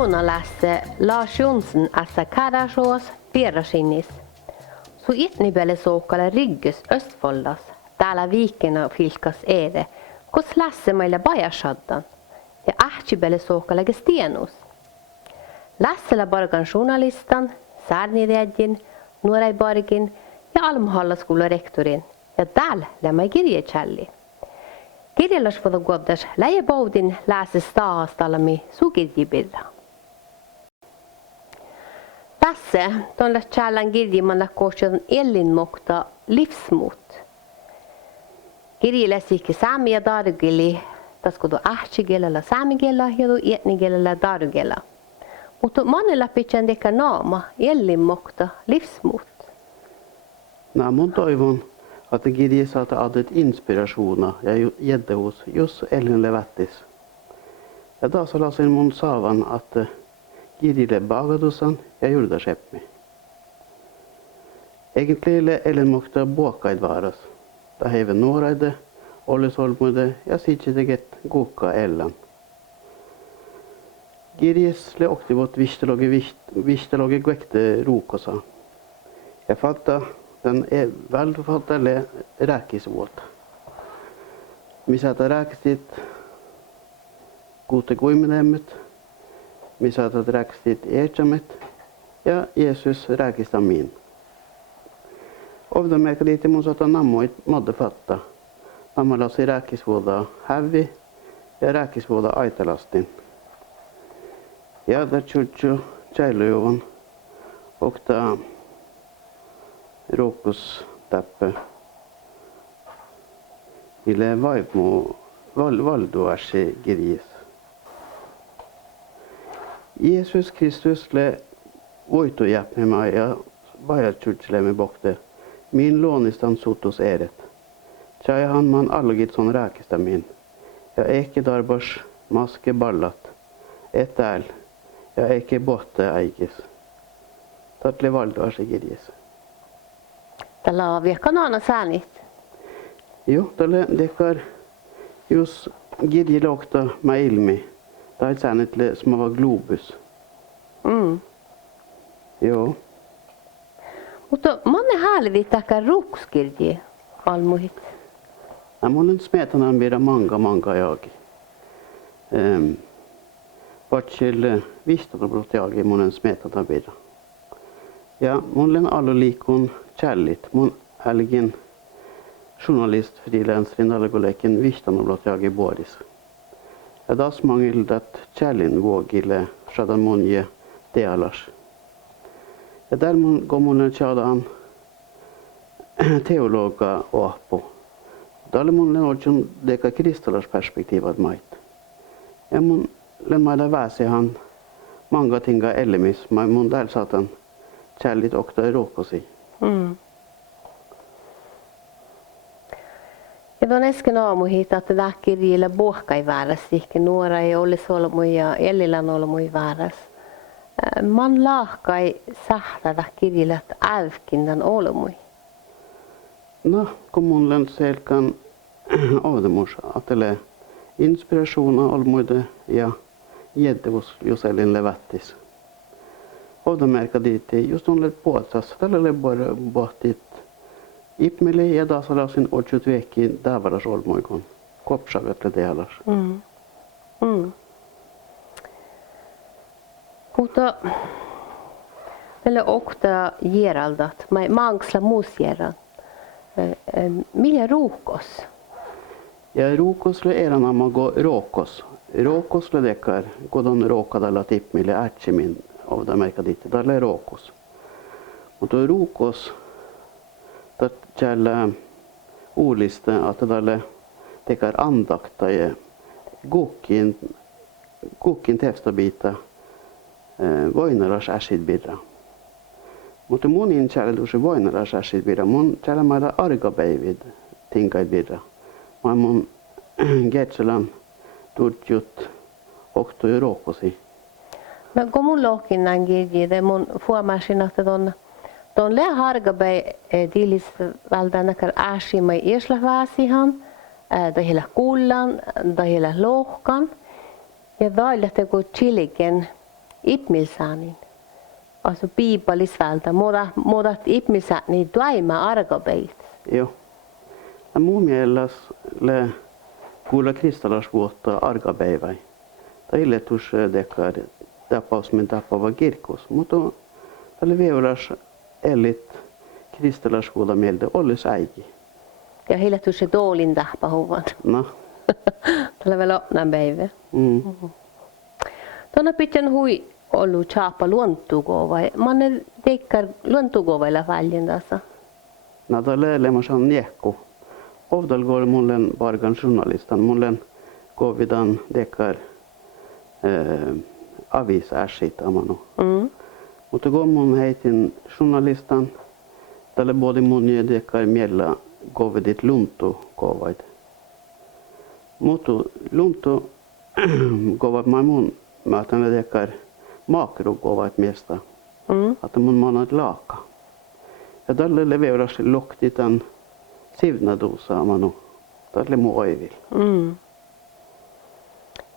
Imuna lässe Lars Jonsson assa Kärasuos Pierrasinnis. Su itnibelle sookale Rygges Östfoldas, täällä viikkena filkas ede, kos lässe meille Bajashaddan ja ähtibelle sookale Gestienus. Lässellä bargan journalistan, Särniredjin, Nuoreibargin ja Almhallaskolan rektorin ja täällä lämmä kirjecälli. Kirjallas voida guobdas läjäbaudin läse staastalami sukirjibirra. Tässä tuolla tjälän kirjimalla kohdalla elinmokta livsmot. Kirjallasikki saamia dargili, taskudu ähtsigellä saamigellä ja etnigellä dargella. Mutta monella pitää tehdä naama elinmokta livsmot. Mun toivon, että kirje saata adet inspirationa ja jäddehus just Ellen Levattis. Ja taas lasin mun saavan, että kirjille baagadusan ja juldaseppi. Egentligen elinmokta buokkaid varas. Ta heven nuoraide, ollisolmuide ja sitseteget kukka Ellen. Kirjes le oktivot vistelogi kvekte ruukosa. Ja fatta den är välfattade räkisvuota. Missä räkistit kuutte kuiminemet, missä räkistit eetsamet ja Jeesus räkistä min. Ovda märker lite mun sota nammoit modde fatta. Nammalasi räkisvuoda hävi ja räkisvuoda aitelastin. Ja där tjutju tjäilujuvon okta rokus tappe. Ile vaipmu valduasi kirjes. Jeesus Kristus le voitu jäpnemä ja vajatjutslemme bokte. Min luonistan sutus eret. Tjaihan man allgit son räkistä min. Ja eke darbars maske ballat. Etääl ja eke botte äikis. Tatle valduasi kirjes. Tällä on vielä kanana säänit. Joo, tälle dekar just girjelokta mä ilmi. Tai säännötle smava globus. Joo. Mutta monen häälivit takaa ruukskirje almuhit. Monen smetanan vielä manga jagi. Vatsel vistobrot jagi monen smetanan vielä. Ja monen allu liikun källit. Mun älgin journalist frilanserin algoleken vistobrot jagi boris. Ja das mangildat källin vågille shadan monje dealas. Ja där mun kommunen chadan teologa oappo. Dalle mun lenolchun deka kristalas perspektiivat mait. Ja mun lenmailla väsehan manga tinga elemis, mun där satan källit okta rokosi. Ja tuon äsken aamuhit, että tämä kirjillä buhkai vääräs, ehkä nuora ei olisi ollut ja Ellilän ollut vääräs. Man lahkai sähtätä kirjillä, että äykin tämän ollut. No, kun mun län selkan avdemus, atele inspirationa olmuide ja jäddevus jos Ellin levättis. Avdemerka diiti, just on lät puoltas, tällä lebbar bohtit Ipmeli ja dasalasin otsut vekki davaras olmoikon. Kopsavetle dealas. Mutta meillä okta jeraldat, maangsla muusjeran. Millä ruukos? Ja ruukosle eranamma go rookos. Rookosle dekar, kodon rookadalla tippmille ätsimin avda merka ditti, dalle rookos. Mutta ruukos täällä uulista, että tälle tekee andakta ja kukkin teftabita voinaras äsidbirra. Mutta mun inchäällä voinaras äsidbirra, mun täällä mailla argapäivit tinkaidbirra. Mä mun getselan turtjut oktoi rokosi. No kun mun lohkinnan kirjide, mun huomasin, että tuon lehargabai dilis valdanakar aashimai islahvaasihan, dahilla kullan, dahilla lohkan ja dahilla tegu chiliken ihmisanin. Also piipalisvalta, modat ihmisani tuaima argabeit. Joo. Ja mun mielestä kuulla kristalasvuotta argapäivä. Tai illetus dekar tapaus min tapava kirkos. Mutta tälle viulas ellit kristalasvuotta mieltä olisi äiti. Ja hiljatus se toolin tahpahuvan. No. Tällä vielä opnan päivä. Tuona pitän hui ollut chaapa luontukova. Mä ne teikkar luontukovailla väljendassa. No tälle lemmosan niekku. Ofdal går mullen vargan journalistan. Mullen kovidan dekar avisäsit amanu. Mutta kun mun heitin journalistan, tälle både mun ja dekar miellä kovidit luntu kovait. Mutta luntu kovat mun mötän dekar makro kovait miestä. Että mun manat laaka. Ja tälle leveurasi lokti tämän sivnaduusa amanu. Tälle mun oivil.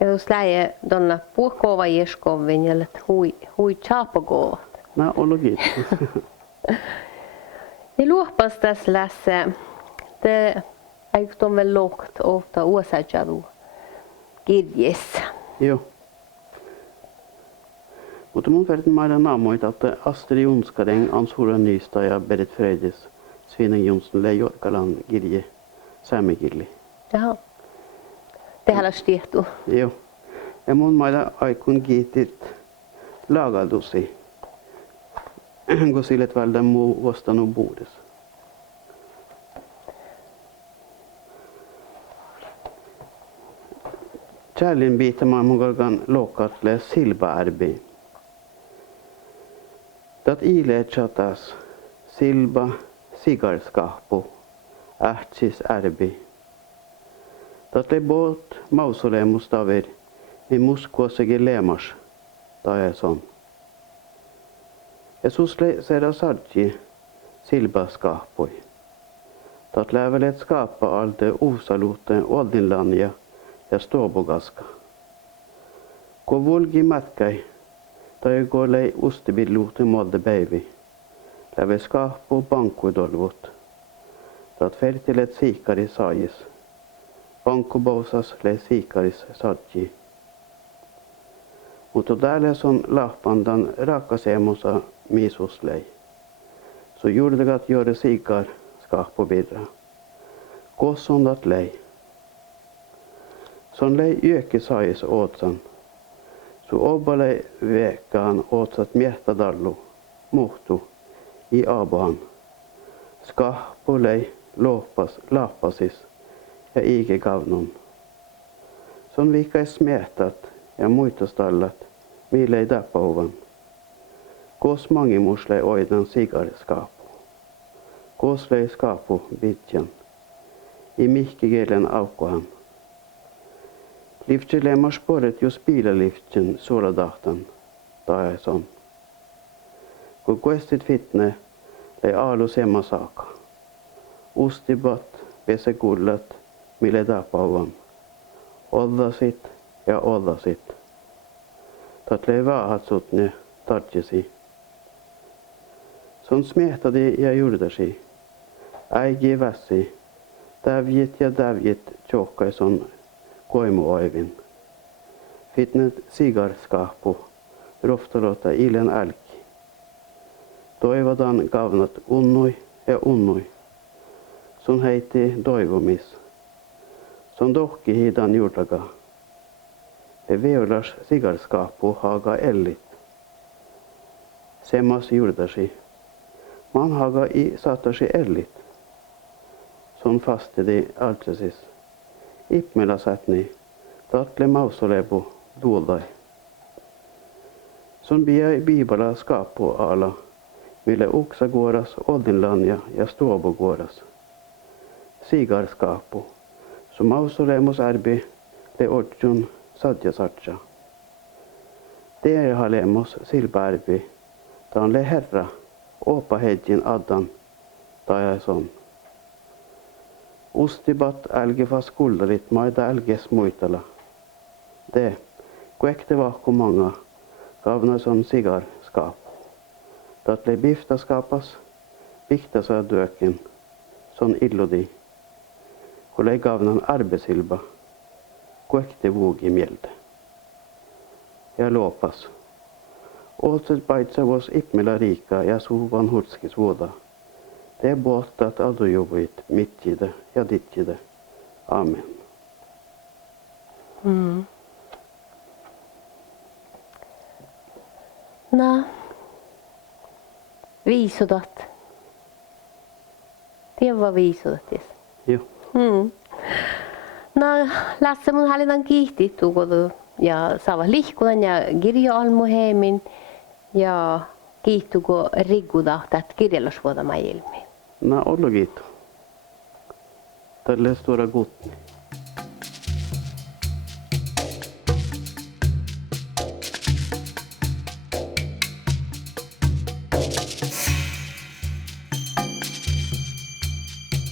Ja jos lähe tuonna puhkova jeskovin ja hui chaapagovat. No, ologit. Ni luopas tässä lässä. Det on väl lågt ofta osäkjadu kirjessä. Joo. Mutta mun verran mä olen naamoita, että Astrid Jonskaren, Ansura Nysta ja Berit Freidis, Svinen Jonsson, Leijorkalan kirje, säämikirli. Jaha. Tehdään stiehtu. Joo. Ja mun mailla aikun kiitit laagadusi, kun sillet välden muu vastannut buudes. Kärlin bitar man mukaan lokatle silbaärbi. Dat ile chatas silba sigarskahpu ähtsis ärbi. Dat le bort mausolemustavir i muskuosegi lemas taeson. Jesus le sera sargi silbaskahpui. Dat lävelet skapa alde osaluten oldinlanja ja ståbogaska. Ko vulgi matkai, tai ko lei ustibilluuten molde päivi. Läve skahpu pankkuidolvut. Dat fertilet siikari saajis. Pankkubousas lei siikaris sadji. Mutta täällä on lahpandan rakkaseemusa miisuslei. Så juurdegat gjorde siikar skahpu virra. Kossundat lei. Son lei yökki sais ootsan. Su obalei veekkaan ootsat miehtadallu, muhtu, i Abraham. Skahpu lei lahpasis ja iike kavnun. Son viikais miehtat ja muitostallat, miilei tappauvan. Kos mangimus lei oidan sigarskaapu. Kos lei skaapu vitjan. I mihkikielen aukkohan. Liftselemmar spåret jos bilaliften suoladahtan taeson. Kun kuestit fitne, lei aalu semma saaka. Ustibat, pesekullat, mille tapauvam. Ollasit ja ollasit. Tat lei vaahatsut ne tartjesi. Son smehtadi ja juurdasi. Äigi vässi. Tävjit ja tävjit tjohkaison koimuoivin. Fitnet sigarskahpu, roftalota ilen älki. Toivotan kavnat unnui ja unnui. Sun heitti toivomis. Sun tohki hiidan juurtaga. Ja veulas sigarskahpu haaga ellit. Semmas juurtasi. Man haaga i saattasi ellit. Sun fastidi altsesis. Ipmela sätni, tatle mausolebu duoldai. Sun biai biibala skaapu ala, mille uksa guoras oldinlanja ja stuobu guoras. Sigar skaapu, sun mausolemus ärbi le ortjun sadja satja. Teere halemos silpa ärbi, taan le herra, opa hedjin addan, tajason. Ustibat älgifas kuldarit maida älges muitala. Det, kuekte vahku manga, Kavna som sigar skap. Tatle bifta skapas, bikta saa työkin, son illodi. Kuule kavnan arbesilba, kuekte vuogi mieltä. Ja luopas. Ootset paitsa vos ipmela riikkaa ja suuvan hutskis vuoda. Te bohtat altujuvuit mitjitä ja ditjitä. Amen. No, viisudat. Tiedä viisudat, jes. Joo. No, Lasse mun hallitan kiihti tuukotu ja saava lihkunan ja kirjoalmu heimin ja kiihtuko riguda tät kirjallisuutta ilmi. No, ollut kiitos. Tälle stora gott.